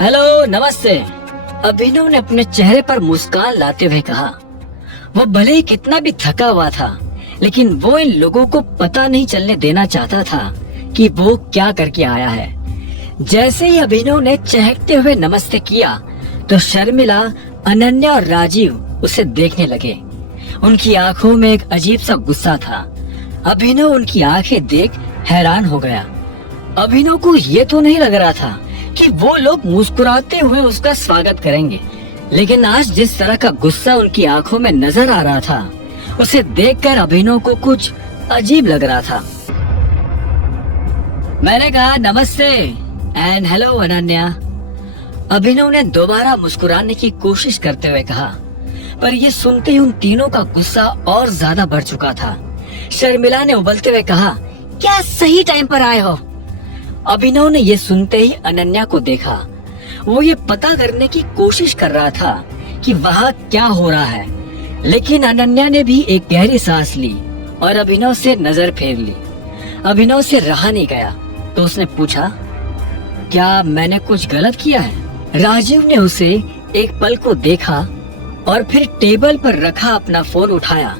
Hello, नमस्ते। अभिनव ने अपने चेहरे पर मुस्कान लाते हुए कहा। वो भले ही कितना भी थका हुआ था, लेकिन वो इन लोगों को पता नहीं चलने देना चाहता था कि वो क्या करके आया है। जैसे ही अभिनव ने चहकते हुए नमस्ते किया तो शर्मिला, अनन्या और राजीव उसे देखने लगे। उनकी आंखों में एक अजीब सा गुस्सा था। अभिनव उनकी आंखें देख हैरान हो गया। अभिनव को ये तो नहीं लग रहा था कि वो लोग मुस्कुराते हुए उसका स्वागत करेंगे, लेकिन आज जिस तरह का गुस्सा उनकी आंखों में नजर आ रहा था, उसे देखकर अभिनव को कुछ अजीब लग रहा था। मैंने कहा नमस्ते एंड हेलो अनन्या। अभिनव ने दोबारा मुस्कुराने की कोशिश करते हुए कहा, पर ये सुनते ही उन तीनों का गुस्सा और ज्यादा बढ़ चुका था। शर्मिला ने उबलते हुए कहा, क्या सही टाइम पर आए हो? अभिनव ने ये सुनते ही अनन्या को देखा। वो ये पता करने की कोशिश कर रहा था कि वहाँ क्या हो रहा है, लेकिन अनन्या ने भी एक गहरी सांस ली और अभिनव से नजर फेर ली। अभिनव से रहा नहीं गया तो उसने पूछा, क्या मैंने कुछ गलत किया है? राजीव ने उसे एक पल को देखा और फिर टेबल पर रखा अपना फोन उठाया,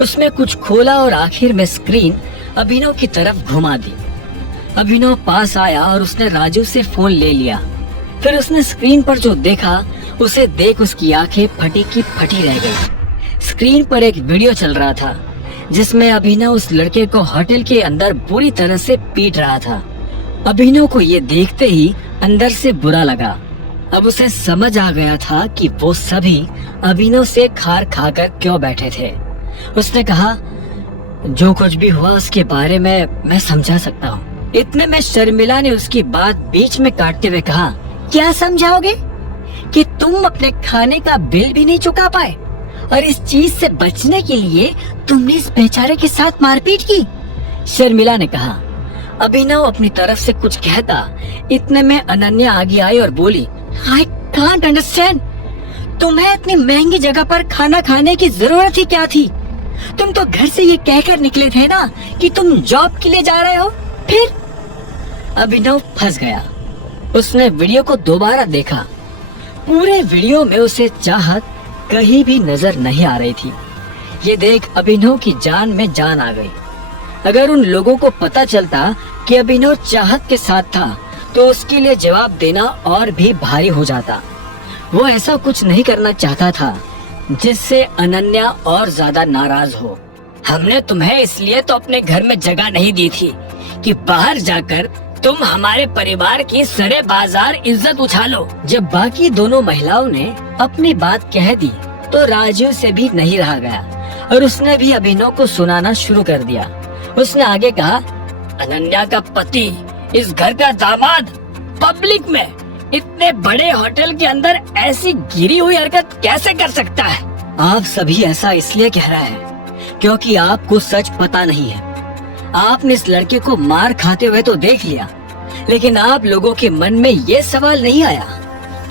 उसमें कुछ खोला और आखिर में स्क्रीन अभिनव की तरफ घुमा दी। अभिनव पास आया और उसने राजू से फोन ले लिया। फिर उसने स्क्रीन पर जो देखा उसे देख उसकी आंखें फटी की फटी रह गई। स्क्रीन पर एक वीडियो चल रहा था जिसमें अभिनव उस लड़के को होटल के अंदर बुरी तरह से पीट रहा था। अभिनव को ये देखते ही अंदर से बुरा लगा। अब उसे समझ आ गया था कि वो सभी अभिनव से खार खाकर क्यों बैठे थे। उसने कहा, जो कुछ भी हुआ उसके बारे में मैं समझा सकता हूँ। इतने में शर्मिला ने उसकी बात बीच में काटते हुए कहा, क्या समझाओगे? कि तुम अपने खाने का बिल भी नहीं चुका पाए और इस चीज से बचने के लिए तुमने इस बेचारे के साथ मारपीट की? शर्मिला ने कहा। अभिनव अपनी तरफ से कुछ कहता, इतने में अनन्या आगे आई और बोली, आई कांट अंडरस्टैंड। तुम्हें इतनी महंगी जगह पर खाना खाने की जरूरत ही क्या थी? तुम तो घर से ये कहकर निकले थे ना कि तुम जॉब के लिए जा रहे हो। फिर अभिनव फंस गया। उसने वीडियो को दोबारा देखा। पूरे वीडियो में उसे चाहत कहीं भी नजर नहीं आ रही थी। ये देख अभिनव की जान में जान आ गई। अगर उन लोगों को पता चलता कि अभिनव चाहत के साथ था तो उसके लिए जवाब देना और भी भारी हो जाता। वो ऐसा कुछ नहीं करना चाहता था जिससे अनन्या और ज्यादा नाराज हो। हमने तुम्हें इसलिए तो अपने घर में जगह नहीं दी थी कि बाहर जाकर तुम हमारे परिवार की सरे बाजार इज्जत उछालो। जब बाकी दोनों महिलाओं ने अपनी बात कह दी तो राजीव से भी नहीं रहा गया और उसने भी अभिनव को सुनाना शुरू कर दिया। उसने आगे कहा, अनन्या का पति, इस घर का दामाद, पब्लिक में इतने बड़े होटल के अंदर ऐसी गिरी हुई हरकत कैसे कर सकता है? आप सभी ऐसा इसलिए कह रहे हैं क्योंकि आपको सच पता नहीं है। आपने इस लड़के को मार खाते हुए तो देख लिया, लेकिन आप लोगों के मन में ये सवाल नहीं आया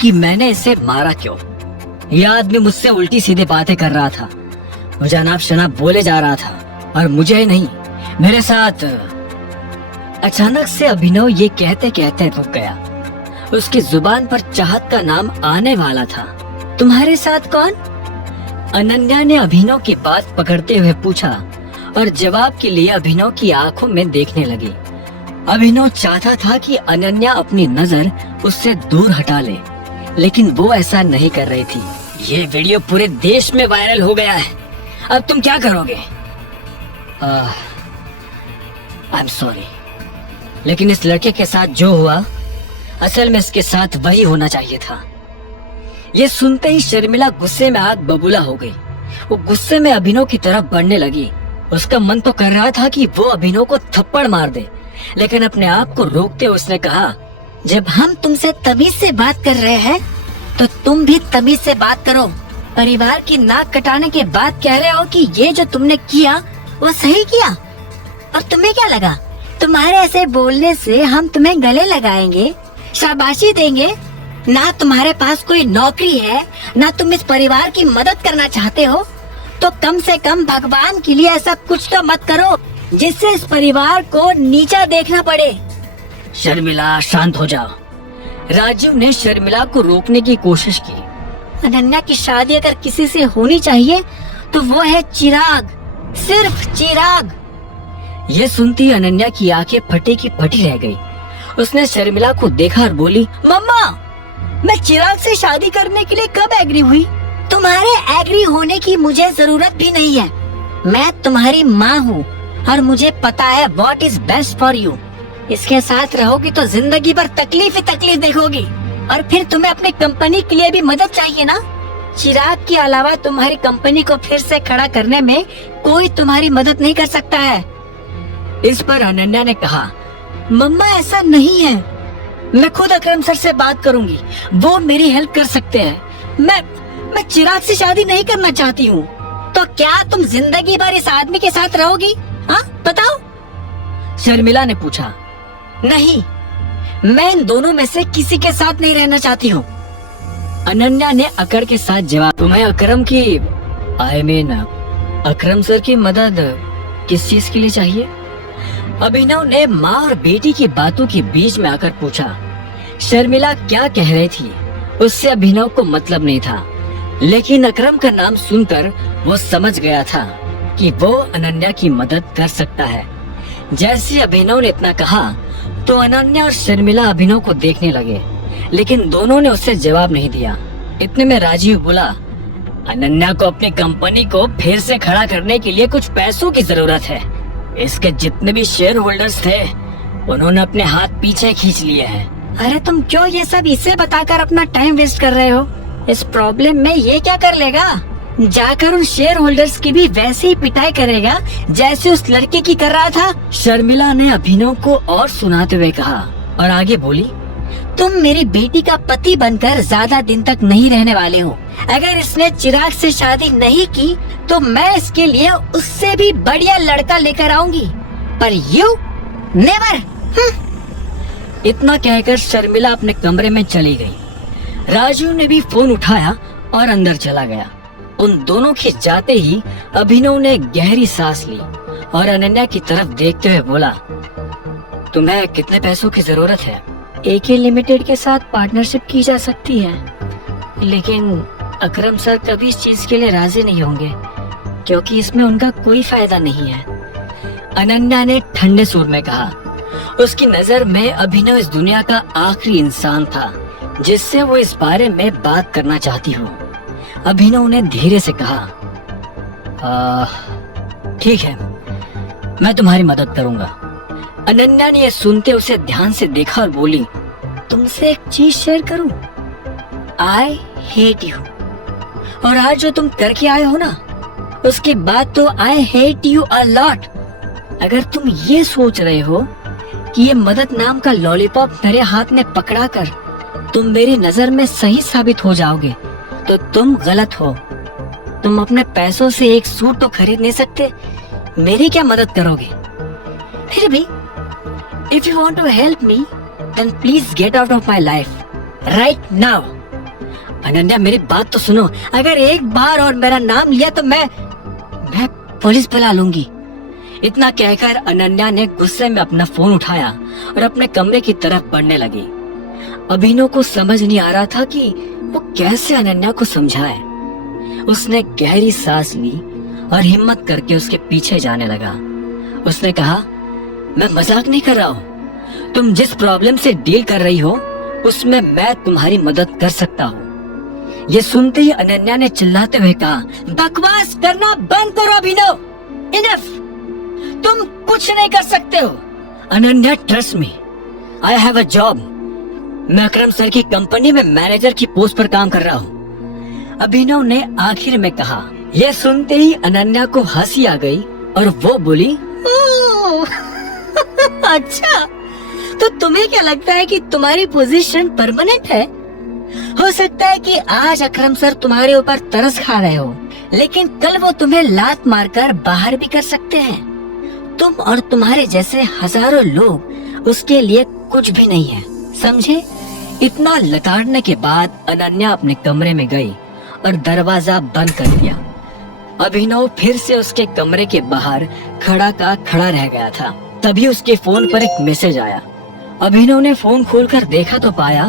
कि मैंने इसे मारा क्यों। ये आदमी मुझसे उल्टी सीधी बातें कर रहा था, मुझे अनाप शनाप बोले जा रहा था और मुझे ही नहीं, मेरे साथ। अचानक से अभिनव ये कहते कहते रुक गया। उसकी जुबान पर चाहत का नाम आने वाला था। तुम्हारे साथ कौन? अनन्या ने अभिनव की बात पकड़ते हुए पूछा और जवाब के लिए अभिनव की आंखों में देखने लगी। अभिनव चाहता था कि अनन्या अपनी नजर उससे दूर हटा ले, लेकिन वो ऐसा नहीं कर रही थी। ये वीडियो पूरे देश में वायरल हो गया है, अब तुम क्या करोगे? आई एम सॉरी, लेकिन इस लड़के के साथ जो हुआ असल में इसके साथ वही होना चाहिए था। ये सुनते ही शर्मिला गुस्से में आग बबूला हो गई। वो गुस्से में अभिनव की तरफ बढ़ने लगी। उसका मन तो कर रहा था कि वो अभिनव को थप्पड़ मार दे, लेकिन अपने आप को रोकते उसने कहा, जब हम तुमसे तमीज से बात कर रहे हैं तो तुम भी तमीज से बात करो। परिवार की नाक कटाने के बाद कह रहे हो कि ये जो तुमने किया वो सही किया, और तुम्हें क्या लगा तुम्हारे ऐसे बोलने से हम तुम्हें गले लगाएंगे, शाबाशी देंगे? ना तुम्हारे पास कोई नौकरी है, ना तुम इस परिवार की मदद करना चाहते हो, तो कम से कम भगवान के लिए ऐसा कुछ तो मत करो जिससे इस परिवार को नीचा देखना पड़े। शर्मिला, शांत हो जाओ। राजीव ने शर्मिला को रोकने की कोशिश की। अनन्या की शादी अगर किसी से होनी चाहिए तो वो है चिराग, सिर्फ चिराग। ये सुनती अनन्या की आंखें फटी की फटी रह गई। उसने शर्मिला को देखा और बोली, मम्मा, मैं चिराग से शादी करने के लिए कब एग्री हुई? तुम्हारे एग्री होने की मुझे जरूरत भी नहीं है। मैं तुम्हारी माँ हूँ और मुझे पता है what is best for you. इसके साथ रहोगी तो जिंदगी भर तकलीफ ही तकलीफ देखोगी, और फिर तुम्हें अपनी कंपनी के लिए भी मदद चाहिए ना। चिराग के अलावा तुम्हारी कंपनी को फिर से खड़ा करने में कोई तुम्हारी मदद नहीं कर सकता है। इस पर अनन्या ने कहा, मम्मा ऐसा नहीं है, मैं खुद अकरम सर से बात करूंगी, वो मेरी हेल्प कर सकते हैं। मैं चिराग से शादी नहीं करना चाहती हूँ। तो क्या तुम जिंदगी भर इस आदमी के साथ रहोगी? हाँ बताओ। शर्मिला ने पूछा। नहीं, मैं इन दोनों में से किसी के साथ नहीं रहना चाहती हूँ। अनन्या ने अकड़ के साथ जवाब। तुम्हें अकरम की अकरम सर की मदद किस चीज के लिए चाहिए? अभिनव ने माँ और बेटी की बातों के बीच में आकर पूछा। शर्मिला क्या कह रही थी उससे अभिनव को मतलब नहीं था, लेकिन अकरम का नाम सुनकर वो समझ गया था कि वो अनन्या की मदद कर सकता है। जैसे अभिनव ने इतना कहा तो अनन्या और शर्मिला अभिनव को देखने लगे, लेकिन दोनों ने उससे जवाब नहीं दिया। इतने में राजीव बोला, अनन्या को अपनी कंपनी को फिर से खड़ा करने के लिए कुछ पैसों की जरूरत है। इसके जितने भी शेयर होल्डर्स थे उन्होंने अपने हाथ पीछे खींच लिए हैं। अरे तुम क्यों ये सब इसे बताकर अपना टाइम वेस्ट कर रहे हो? इस प्रॉब्लम में ये क्या कर लेगा? जाकर उन शेयर होल्डर्स की भी वैसे ही पिटाई करेगा जैसे उस लड़के की कर रहा था। शर्मिला ने अभिनव को और सुनाते हुए कहा और आगे बोली, तुम मेरी बेटी का पति बनकर ज्यादा दिन तक नहीं रहने वाले हो। अगर इसने चिराग से शादी नहीं की तो मैं इसके लिए उससे भी बढ़िया लड़का लेकर आऊंगी, पर यू नेवर। इतना कहकर शर्मिला अपने कमरे में चली गई। राजीव ने भी फोन उठाया और अंदर चला गया। उन दोनों के जाते ही अभिनव ने गहरी सांस ली और अनन्या की तरफ देखते हुए बोला, तुम्हें कितने पैसों की जरूरत है? AK लिमिटेड के साथ पार्टनरशिप की जा सकती है, लेकिन अकरम सर कभी इस चीज के लिए राजी नहीं होंगे क्योंकि इसमें उनका कोई फायदा नहीं है। अनन्या ने ठंडे सुर में कहा। उसकी नजर में अभिनव इस दुनिया का आखिरी इंसान था जिससे वो इस बारे में बात करना चाहती हो। अभिनव ने धीरे से कहा, ठीक है, मैं तुम्हारी मदद करूंगा। अनन्या ने यह सुनते उसे ध्यान से देखा और बोली, तुमसे एक चीज शेयर करूं? I hate you. और आज जो तुम करके आए हो ना, उसके बाद तो I hate you a lot. अगर तुम ये सोच रहे हो कि ये मदद नाम का लॉलीपॉप मेरे हाथ में पकड़ा कर तुम मेरी नजर में सही साबित हो जाओगे तो तुम गलत हो। तुम अपने पैसों से एक सूट तो खरीद नहीं सकते, मेरी क्या मदद करोगे? फिर भी if you want to help me then please get out of my life right now. Ananya मेरी बात तो सुनो, अगर एक बार और मेरा नाम लिया तो मैं पुलिस बुला लूंगी। इतना कहकर अनन्या ने गुस्से में अपना फोन उठाया और अपने कमरे की तरफ बढ़ने लगी। अभिनव को समझ नहीं आ रहा था कि वो कैसे अनन्या को समझाए। उसने गहरी सांस ली और हिम्मत करके उसके पीछे जाने लगा। उसने कहा, मैं मजाक नहीं कर रहा हूँ, तुम जिस प्रॉब्लम से डील कर रही हो उसमें मैं तुम्हारी मदद कर सकता हूँ। ये सुनते ही अनन्या ने चिल्लाते हुए कहा, बकवास करना बंद करो अभिनव, इनफ, तुम कुछ नहीं कर सकते हो। Ananya trust me, I have a job. मैं अकरम सर की कंपनी में मैनेजर की पोस्ट पर काम कर रहा हूँ, अभिनव ने आखिर में कहा। यह सुनते ही अनन्या को हंसी आ गई और वो बोली, अच्छा, तो तुम्हें क्या लगता है कि तुम्हारी पोजीशन परमानेंट है? हो सकता है कि आज अकरम सर तुम्हारे ऊपर तरस खा रहे हो, लेकिन कल वो तुम्हें लात मारकर बाहर भी कर सकते हैं। तुम और तुम्हारे जैसे हजारों लोग उसके लिए कुछ भी नहीं है, समझे? इतना लताड़ने के बाद अनन्या अपने कमरे में गई और दरवाजा बंद कर दिया। अभिनव फिर से उसके कमरे के बाहर खड़ा का खड़ा रह गया था। तभी उसके फोन पर एक मैसेज आया। अभिनव ने फोन खोलकर देखा तो पाया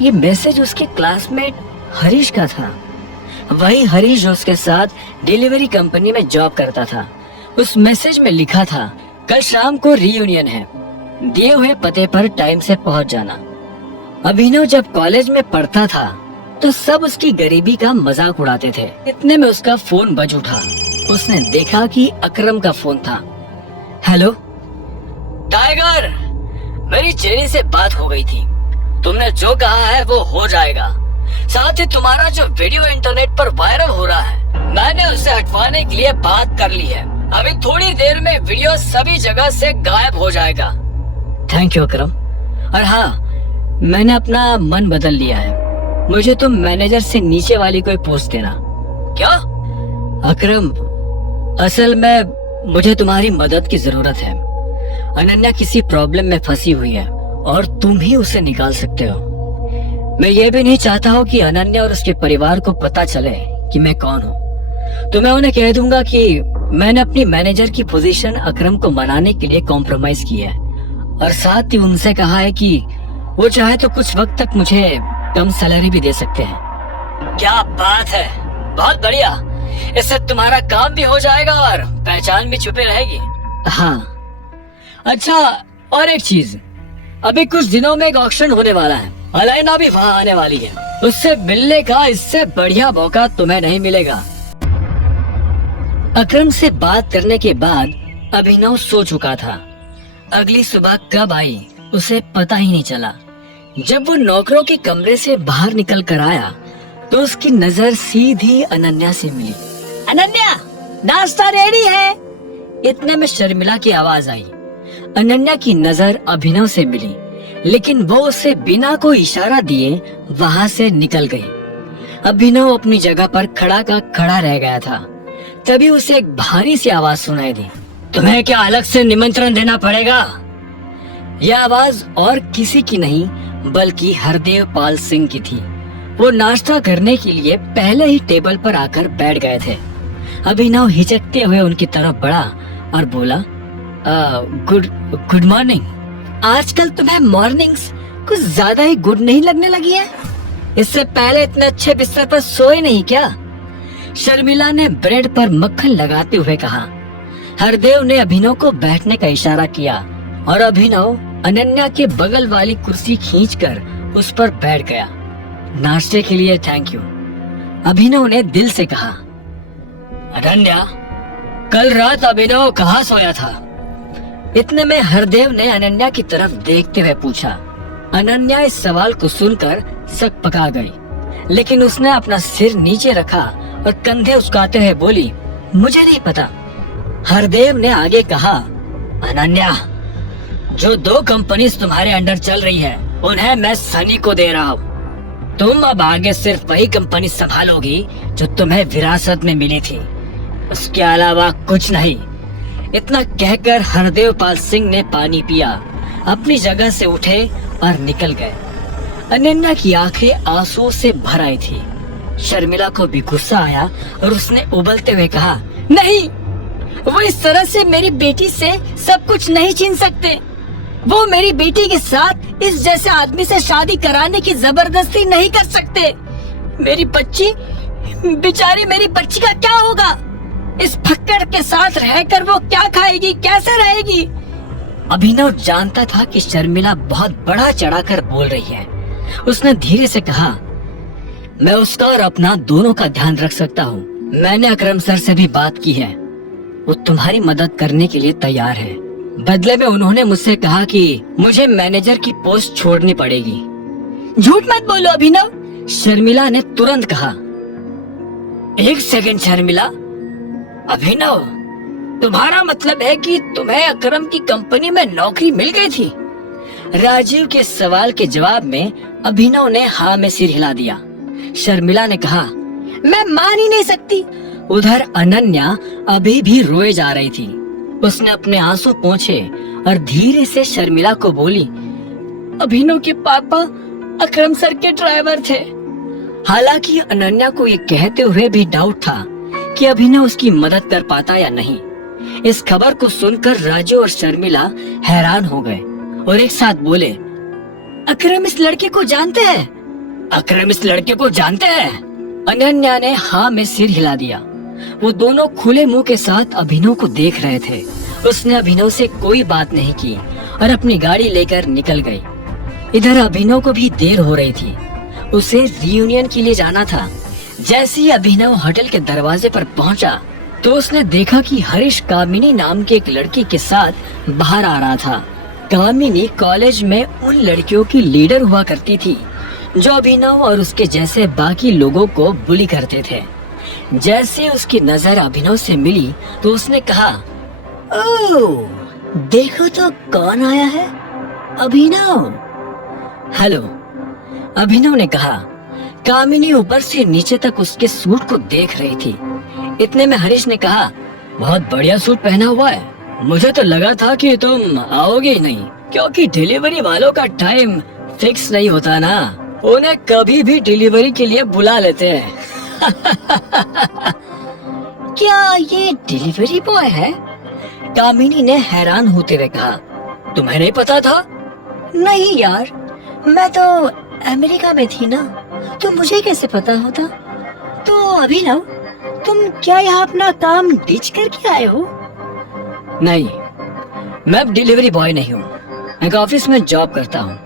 ये मैसेज उसके क्लासमेट हरीश का था। वही हरीश जो उसके साथ डिलीवरी कंपनी में जॉब करता था। उस मैसेज में लिखा था, कल शाम को रीयूनियन है, दिए हुए पते पर टाइम से पहुंच जाना। अभिनव जब कॉलेज में पढ़ता था तो सब उसकी गरीबी का मजाक उड़ाते थे। इतने में उसका फोन बज उठा। उसने देखा कि अकरम का फोन था। हेलो टाइगर, मेरी चेरी से बात हो गई थी। तुमने जो कहा है वो हो जाएगा। साथ ही तुम्हारा जो वीडियो इंटरनेट पर वायरल हो रहा है, मैंने उसे हटवाने के लिए बात कर ली है। अभी थोड़ी देर में वीडियो सभी जगह से गायब हो जाएगा। थैंक यू अकरम। और हाँ, मैंने अपना मन बदल लिया है। मुझे तुम मैनेजर से नीचे वाली कोई पोस्ट देना। क्या? अकरम, असल में मुझे तुम्हारी मदद की जरूरत है। अनन्या किसी प्रॉब्लम में फंसी हुई है और तुम ही उसे निकाल सकते हो। मैं ये भी नहीं चाहता हूँ कि अनन्या और उसके परिवार को पता चले कि मैं कौन हूँ। तो मैं उन्हें कह दूंगा कि मैंने अपनी मैनेजर की पोजीशन अकरम को मनाने के लिए कॉम्प्रोमाइज की है, और साथ ही उनसे कहा है कि वो चाहे तो कुछ वक्त तक मुझे कम सैलरी भी दे सकते हैं। क्या बात है, बहुत बढ़िया। इससे तुम्हारा काम भी हो जाएगा और पहचान भी छुपे रहेगी। हाँ, अच्छा, और एक चीज, अभी कुछ दिनों में एक ऑक्शन होने वाला है। अलैना भी वहाँ आने वाली है। उससे मिलने का इससे बढ़िया मौका तुम्हें नहीं मिलेगा। अकरम से बात करने के बाद अभिनव सो चुका था। अगली सुबह कब आई उसे पता ही नहीं चला। जब वो नौकरों के कमरे से बाहर निकल कर आया तो उसकी नजर सीधी अनन्या से मिली। अनन्या, नाश्ता रेडी है। इतने में शर्मिला की आवाज आई। अनन्या की नजर अभिनव से मिली, लेकिन वो उसे बिना कोई इशारा दिए वहाँ से निकल गई। अभिनव अपनी जगह पर खड़ा का खड़ा रह गया था। तभी उसे एक भारी सी आवाज सुनाई दी। तुम्हें क्या अलग से निमंत्रण देना पड़ेगा? यह आवाज और किसी की नहीं बल्कि हरदेव पाल सिंह की थी। वो नाश्ता करने के लिए पहले ही टेबल पर आकर बैठ गए थे। अभिनव हिचकते हुए उनकी तरफ बढ़ा और बोला, गुड मॉर्निंग। आजकल तुम्हें मॉर्निंग्स कुछ ज्यादा ही गुड नहीं लगने लगी है? इससे पहले इतने अच्छे बिस्तर पर सोए नहीं क्या? शर्मिला ने ब्रेड पर मक्खन लगाते हुए कहा। हरदेव ने अभिनव को बैठने का इशारा किया और अभिनव अनन्या के बगल वाली कुर्सी खींचकर उस पर बैठ गया। नाश्ते के लिए थैंक यू, अभिनव ने दिल से कहा। अनन्या, कल रात अभिनव कहाँ सोया था? इतने में हरदेव ने अनन्या की तरफ देखते हुए पूछा। अनन्या इस सवाल को सुनकर सक पका गई, लेकिन उसने अपना सिर नीचे रखा और कंधे उचकाते हुए बोली, मुझे नहीं पता। हरदेव ने आगे कहा, अनन्या, जो 2 कंपनीज तुम्हारे अंडर चल रही है उन्हें मैं सनी को दे रहा हूँ। तुम अब आगे सिर्फ वही कंपनी संभालोगी जो तुम्हें विरासत में मिली थी, उसके अलावा कुछ नहीं। इतना कहकर हरदेव पाल सिंह ने पानी पिया, अपनी जगह से उठे और निकल गए। अनन्या की आंखें आंसुओं से भर आई थी। शर्मिला को भी गुस्सा आया और उसने उबलते हुए कहा, नहीं, वो इस तरह से मेरी बेटी से सब कुछ नहीं छीन सकते। वो मेरी बेटी के साथ इस जैसे आदमी से शादी कराने की जबरदस्ती नहीं कर सकते। मेरी बच्ची, बेचारी मेरी बच्ची का क्या होगा? इस फक्कड़ के साथ रहकर वो क्या खाएगी, कैसे रहेगी? अभिनव जानता था कि शर्मिला बहुत बड़ा चढ़ाकर बोल रही है। उसने धीरे से कहा, मैं उसका और अपना दोनों का ध्यान रख सकता हूँ। मैंने अकरम सर से भी बात की है, वो तुम्हारी मदद करने के लिए तैयार है। बदले में उन्होंने मुझसे कहा कि मुझे मैनेजर की पोस्ट छोड़नी पड़ेगी। झूठ मत बोलो अभिनव, शर्मिला ने तुरंत कहा। एक सेकंड शर्मिला, अभिनव, तुम्हारा मतलब है कि तुम्हें अकरम की कंपनी में नौकरी मिल गई थी? राजीव के सवाल के जवाब में अभिनव ने हाँ में सिर हिला दिया। शर्मिला ने कहा, मैं मान ही नहीं सकती। उधर अनन्या अभी भी रोए जा रही थी। उसने अपने आंसू पोंछे और धीरे से शर्मिला को बोली, अभिनव के पापा अकरम सर के ड्राइवर थे। हालांकि अनन्या को ये कहते हुए भी डाउट था कि अभिनव उसकी मदद कर पाता या नहीं। इस खबर को सुनकर राजू और शर्मिला हैरान हो गए और एक साथ बोले, अकरम इस लड़के को जानते हैं? अकरम इस लड़के को जानते हैं? अनन्या ने हाँ में सिर हिला दिया। वो दोनों खुले मुंह के साथ अभिनव को देख रहे थे। उसने अभिनव से कोई बात नहीं की और अपनी गाड़ी लेकर निकल गई। इधर अभिनव को भी देर हो रही थी, उसे रियूनियन के लिए जाना था। जैसे ही अभिनव होटल के दरवाजे पर पहुंचा तो उसने देखा कि हरीश कामिनी नाम के एक लड़की के साथ बाहर आ रहा था। कामिनी कॉलेज में उन लड़कियों की लीडर हुआ करती थी जो अभिनव और उसके जैसे बाकी लोगों को बुली करते थे। जैसे उसकी नजर अभिनव से मिली तो उसने कहा, ओह, देखो तो कौन आया है, अभिनव। हेलो, अभिनव ने कहा। कामिनी ऊपर से नीचे तक उसके सूट को देख रही थी। इतने में हरीश ने कहा, बहुत बढ़िया सूट पहना हुआ है। मुझे तो लगा था कि तुम आओगे ही नहीं, क्योंकि डिलीवरी वालों का टाइम फिक्स नहीं होता ना, उन्हें कभी भी डिलीवरी के लिए बुला लेते हैं। क्या ये डिलीवरी बॉय है? कामिनी ने हैरान होते हुए कहा। तुम्हें नहीं पता था? नहीं यार, मैं तो अमेरिका में थी ना, तो मुझे कैसे पता होता। तो अभिनव, तुम क्या यहाँ अपना काम डिच करके आए हो? नहीं, मैं अब डिलीवरी बॉय नहीं हूँ, एक ऑफिस में जॉब करता हूँ।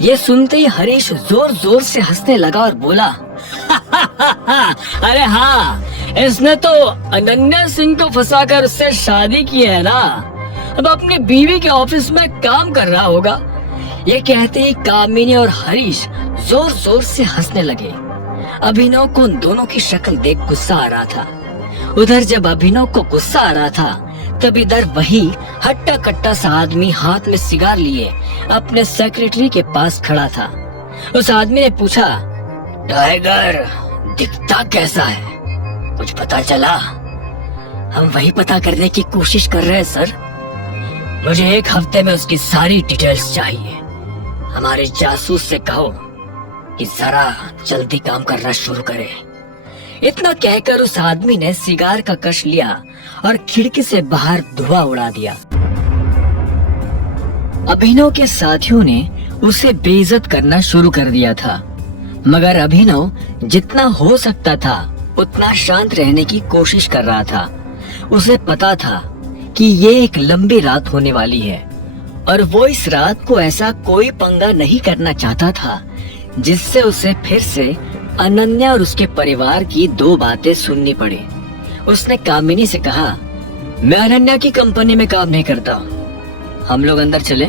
ये सुनते ही हरीश जोर जोर से हंसने लगा और बोला, अरे हाँ, इसने तो अनन्या सिंह को फंसाकर उससे शादी की है ना, अब अपनी बीवी के ऑफिस में काम कर रहा होगा। ये कहते ही कामिनी और हरीश जोर जोर से हंसने लगे। अभिनव को उन दोनों की शक्ल देख गुस्सा आ रहा था। उधर जब अभिनव को गुस्सा आ रहा था तब इधर वही हट्टा कट्टा सा आदमी हाथ में सिगार लिए अपने सेक्रेटरी के पास खड़ा था। उस आदमी ने पूछा, टाइगर दिखता कैसा है, कुछ पता चला? हम वही पता करने की कोशिश कर रहे हैं सर। मुझे एक हफ्ते में उसकी सारी डिटेल्स चाहिए। हमारे जासूस से कहो कि जरा जल्दी काम करना शुरू करे। इतना कहकर उस आदमी ने सिगार का कश लिया और खिड़की से बाहर धुआं उड़ा दिया। अभिनव के साथियों ने उसे बेइज्जत करना शुरू कर दिया था, मगर अभिनव जितना हो सकता था उतना शांत रहने की कोशिश कर रहा था। उसे पता था कि ये एक लंबी रात होने वाली है और वो इस रात को ऐसा कोई पंगा नहीं करना चाहता था जिससे उसे फिर से अनन्या और उसके परिवार की दो बातें सुननी पड़े। उसने कामिनी से कहा, मैं अनन्या की कंपनी में काम नहीं करता, हम लोग अंदर चले।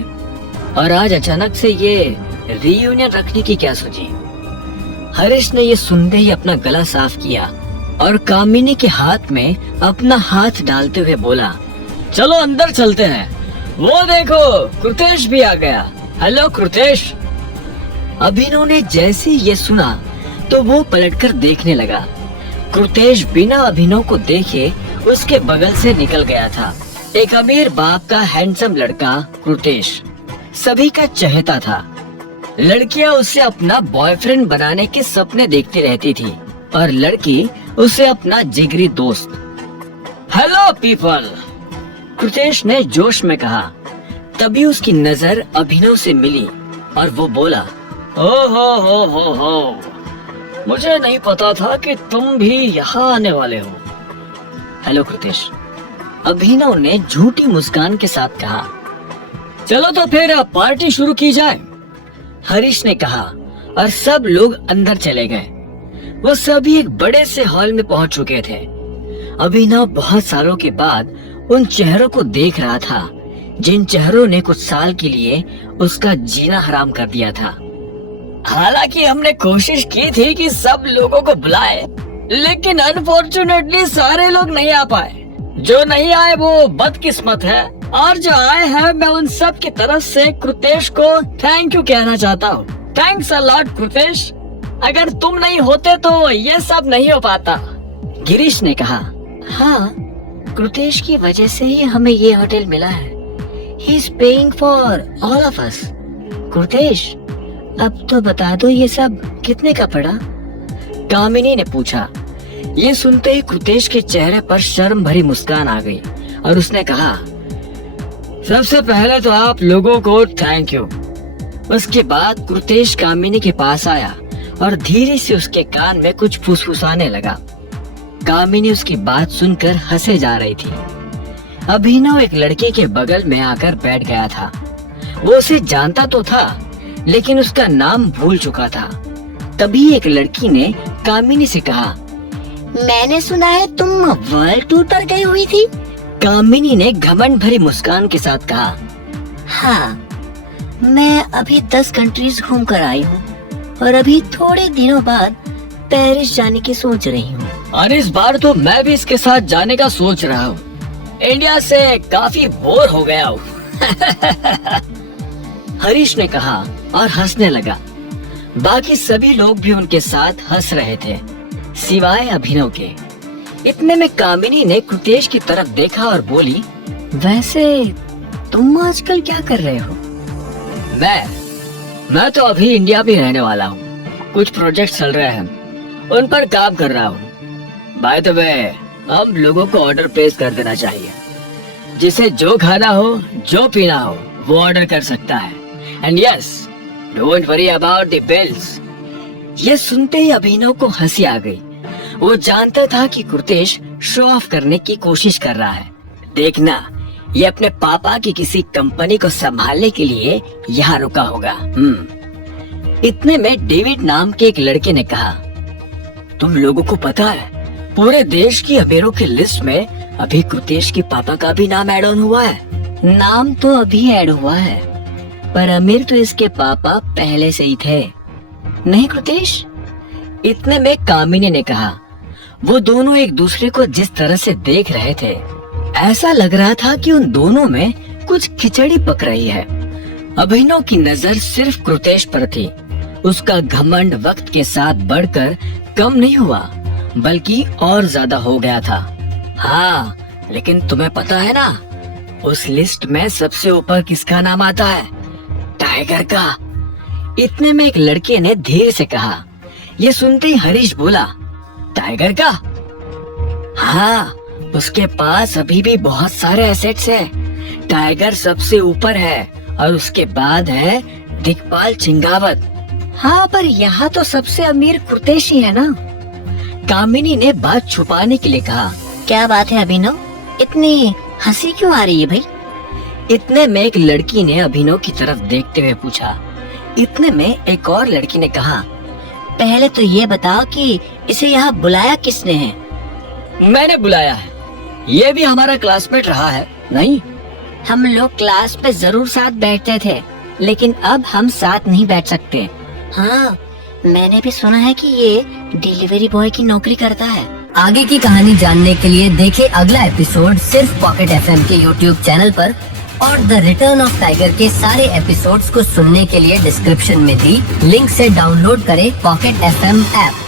और आज अचानक से ये रीयूनियन रखने की क्या सोची? हरीश ने ये सुनते ही अपना गला साफ किया और कामिनी के हाथ में अपना हाथ डालते हुए बोला, चलो अंदर चलते हैं। वो देखो, कृतेश भी आ गया। हेलो कृतेश। अभिनव ने जैसे ये सुना तो वो पलटकर देखने लगा। कृतेश बिना अभिनव को देखे उसके बगल से निकल गया था। एक अमीर बाप का हैंडसम लड़का कृतेश सभी का चहेता था। लड़कियां उसे अपना बॉयफ्रेंड बनाने के सपने देखती रहती थी और लड़की उसे अपना जिगरी दोस्त। हेलो पीपल, कृतेश ने जोश में कहा। तभी उसकी नजर अभिनव से मिली और वो बोला, हो, मुझे नहीं पता था कि तुम भी यहाँ आने वाले हो। हेलो कृतेश, अभिनव ने झूठी मुस्कान के साथ कहा। चलो तो फिर पार्टी शुरू की जाए, हरीश ने कहा और सब लोग अंदर चले गए। वो सभी एक बड़े से हॉल में पहुंच चुके थे। अभिनव बहुत सालों के बाद उन चेहरों को देख रहा था जिन चेहरों ने कुछ साल के लिए उसका जीना हराम कर दिया था। हालांकि हमने कोशिश की थी कि सब लोगों को बुलाए, लेकिन अनफॉर्चुनेटली सारे लोग नहीं आ पाए। जो नहीं आए वो बदकिस्मत है, और जो आए हैं मैं उन सब की तरफ से कृतेश को थैंक यू कहना चाहता हूँ। थैंक्स अ लॉट कृतेश, अगर तुम नहीं होते तो ये सब नहीं हो पाता। गिरीश ने कहा, हाँ, कृतेश की वजह से ही हमें ये होटल मिला है। He is paying for all of us. Kritesh, अब तो बता दो ये सब कितने का पड़ा? कामिनी ने पूछा। ये सुनते ही कृतेश के चेहरे पर शर्म भरी मुस्कान आ गई और उसने कहा, सबसे पहले तो आप लोगों को थैंक यू। उसके बाद कृतेश कामिनी के पास आया और धीरे से उसके कान में कुछ फुसफुसाने लगा। कामिनी उसकी बात सुनकर हंसे जा रही थी। अभिनव एक लड़के के बगल में आकर बैठ गया था। वो उसे जानता तो था, लेकिन उसका नाम भूल चुका था। तभी एक लड़की ने कामिनी से कहा, मैंने सुना है तुम वर्ल्ड टूर पर गई हुई थी। कामिनी ने घमंड भरी मुस्कान के साथ कहा, हाँ, मैं अभी 10 कंट्रीज घूम कर आई हूँ और अभी थोड़े दिनों बाद पेरिस जाने की सोच रही हूँ। और इस बार तो मैं भी इसके साथ जाने का सोच रहा हूँ। इंडिया से काफी बोर हो गया हूँ। हरीश ने कहा और हंसने लगा। बाकी सभी लोग भी उनके साथ हंस रहे थे, सिवाय अभिनव के। इतने में कामिनी ने कृतेश की तरफ देखा और बोली, वैसे तुम आजकल क्या कर रहे हो? मैं तो अभी इंडिया भी रहने वाला हूँ। कुछ प्रोजेक्ट चल रहे हैं, उन पर काम कर रहा हूँ। बाय द वे, हम लोगों को ऑर्डर प्लेस कर देना चाहिए। जिसे जो खाना हो, जो पीना हो, वो ऑर्डर कर सकता है। And yes, don't worry about the bills. ये सुनते ही अभिनव को हंसी आ गई। वो जानता था कि कृतेश शो ऑफ करने की कोशिश कर रहा है। देखना, ये अपने पापा की किसी कंपनी को संभालने के लिए यहाँ रुका होगा। इतने में डेविड नाम के एक लड़के ने कहा, तुम लोगों को पता है, पूरे देश की अमीरों की लिस्ट में अभी कृतेश के पापा का भी नाम ऐड ऑन हुआ है। नाम तो अभी ऐड हुआ है, पर अमीर तो इसके पापा पहले से ही थे, नहीं कृतेश? इतने में कामिनी ने कहा। वो दोनों एक दूसरे को जिस तरह से देख रहे थे, ऐसा लग रहा था कि उन दोनों में कुछ खिचड़ी पक रही है। अभिनव की नजर सिर्फ कृतेश पर थी। उसका घमंड वक्त के साथ बढ़कर कम नहीं हुआ, बल्कि और ज्यादा हो गया था। हाँ, लेकिन तुम्हें पता है ना, उस लिस्ट में सबसे ऊपर किसका नाम आता है? टाइगर का। इतने में एक लड़के ने धीरे से कहा। ये सुनते ही हरीश बोला, टाइगर का? हाँ, उसके पास अभी भी बहुत सारे एसेट्स हैं। टाइगर सबसे ऊपर है और उसके बाद है दिग्पाल चिंगावत। हाँ, पर यहाँ तो सबसे अमीर कृतेश ही है ना? कामिनी ने बात छुपाने के लिए कहा। क्या बात है अभिनव, इतनी हंसी क्यों आ रही है भाई? इतने में एक लड़की ने अभिनव की तरफ देखते हुए पूछा। इतने में एक और लड़की ने कहा, पहले तो ये बताओ कि इसे यहाँ बुलाया किसने है? मैंने बुलाया है। ये भी हमारा क्लासमेट रहा है, नहीं? हम लोग क्लास में जरूर साथ बैठते थे, लेकिन अब हम साथ नहीं बैठ सकते। हाँ, मैंने भी सुना है कि ये डिलीवरी बॉय की नौकरी करता है। आगे की कहानी जानने के लिए देखें अगला एपिसोड सिर्फ पॉकेट एफएम के यूट्यूब चैनल पर, और द रिटर्न ऑफ टाइगर के सारे एपिसोड्स को सुनने के लिए डिस्क्रिप्शन में दी लिंक से डाउनलोड करें पॉकेट एफएम ऐप।